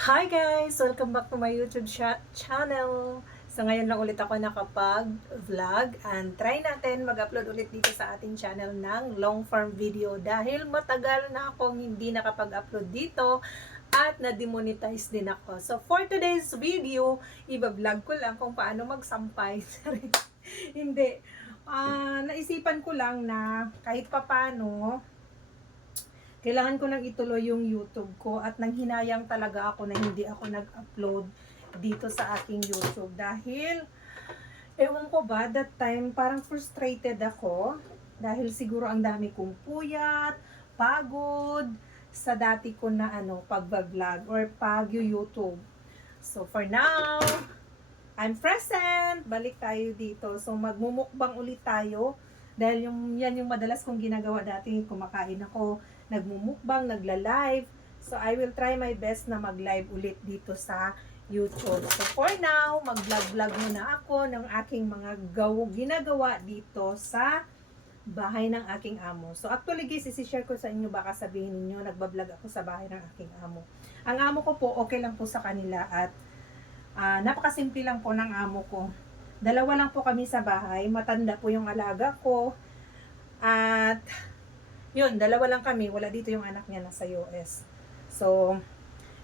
Hi guys! Welcome back to my YouTube channel. So ngayon lang ulit ako nakapag-vlog and try natin mag-upload ulit dito sa ating channel ng long form video dahil matagal na akong hindi nakapag-upload dito at na-demonetize din ako. So for today's video, iba-vlog ko lang kung paano magsampay. Hindi. Naisipan ko lang na kahit papano kailangan ko nang ituloy yung YouTube ko at nanghinayang talaga ako na hindi ako nag-upload dito sa aking YouTube dahil ewan ko ba, that time parang frustrated ako dahil siguro ang dami kong puyat, pagod sa dati ko na pag-vlog or pag-YouTube. So for now, I'm present. Balik tayo dito. So magmumukbang ulit tayo dahil yan yung madalas kong ginagawa dati. Kumakain ako, nagmumukbang, nagla-live. So I will try my best na mag-live ulit dito sa YouTube. So for now, mag-vlog-vlog muna ako ng aking mga ginagawa dito sa bahay ng aking amo. So actually guys, isi-share ko sa inyo, baka sabihin niyo nagba-vlog ako sa bahay ng aking amo. Ang amo ko po, okay lang po sa kanila at napakasimple lang po ng amo ko. Dalawa lang po kami sa bahay. Matanda po yung alaga ko. At, yun, dalawa lang kami. Wala dito yung anak niya nasa US. So,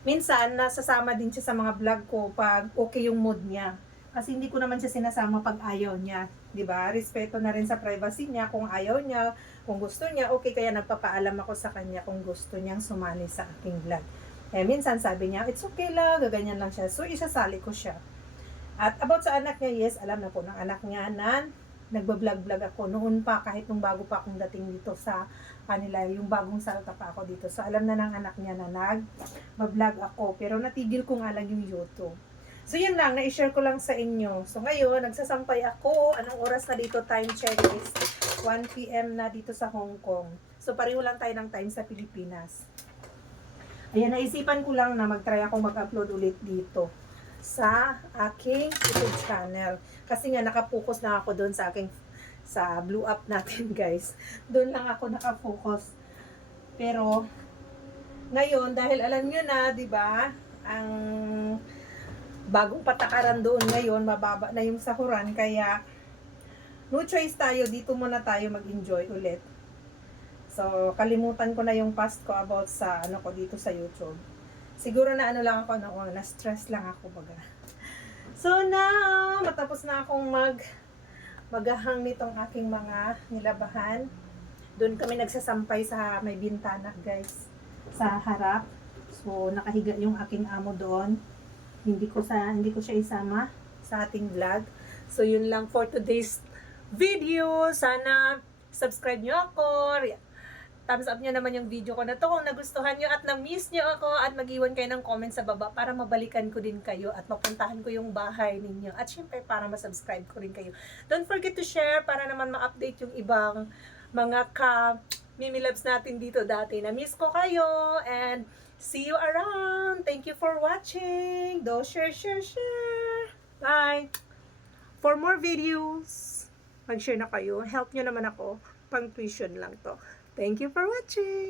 minsan, nasasama din siya sa mga vlog ko pag okay yung mood niya. Kasi hindi ko naman siya sinasama pag ayaw niya. 'Di ba? Respeto na rin sa privacy niya. Kung ayaw niya, kung gusto niya, okay. Kaya nagpapaalam ako sa kanya kung gusto niyang sumali sa aking vlog. Eh, minsan sabi niya, it's okay lang, gaganyan lang siya. So, isasali ko siya. At about sa anak niya, yes, alam na po ng anak niya na nagbablog-vlog ako noon pa, kahit nung bago pa akong dating dito sa kanila, yung bagong salta pa ako dito. So, alam na ng anak niya na nag-vlog ako, pero natigil ko nga lang yung YouTube. So, yun lang, na-share ko lang sa inyo. So, ngayon, nagsasampay ako. Anong oras na dito? Time check is 1 p.m. na dito sa Hong Kong. So, pareho lang tayo ng time sa Pilipinas. Ayan, naisipan ko lang na mag-try akong mag-upload ulit dito sa aking YouTube channel. Kasi nga nakapokus na ako doon sa blue up natin, guys. Doon lang ako nakafocus. Pero ngayon dahil alam niyo na, 'di ba? Ang bagong patakaran doon ngayon, mababa na yung sahuran kaya no choice tayo, dito muna tayo mag-enjoy ulit. So kalimutan ko na yung past ko about sa ko dito sa YouTube. Siguro na lang ako noon, na-stress lang ako baga. So now, matapos na akong maghahang nitong aking mga nilabahan. Doon kami nagsasampay sa may bintana, guys, sa harap. So nakahiga yung aking amo doon. Hindi ko siya isama sa ating vlog. So yun lang for today's video. Sana subscribe niyo ako. Thumbs up nyo naman yung video ko na to kung nagustuhan nyo at na-miss nyo ako at mag-iwan kayo ng comment sa baba para mabalikan ko din kayo at mapuntahan ko yung bahay ninyo. At syempre para ma-subscribe ko rin kayo. Don't forget to share para naman ma-update yung ibang mga Mimi Loves natin dito dati. Na-miss ko kayo and see you around. Thank you for watching. Do share. Bye! For more videos, mag-share na kayo. Help nyo naman ako. Pang tuition lang to. Thank you for watching!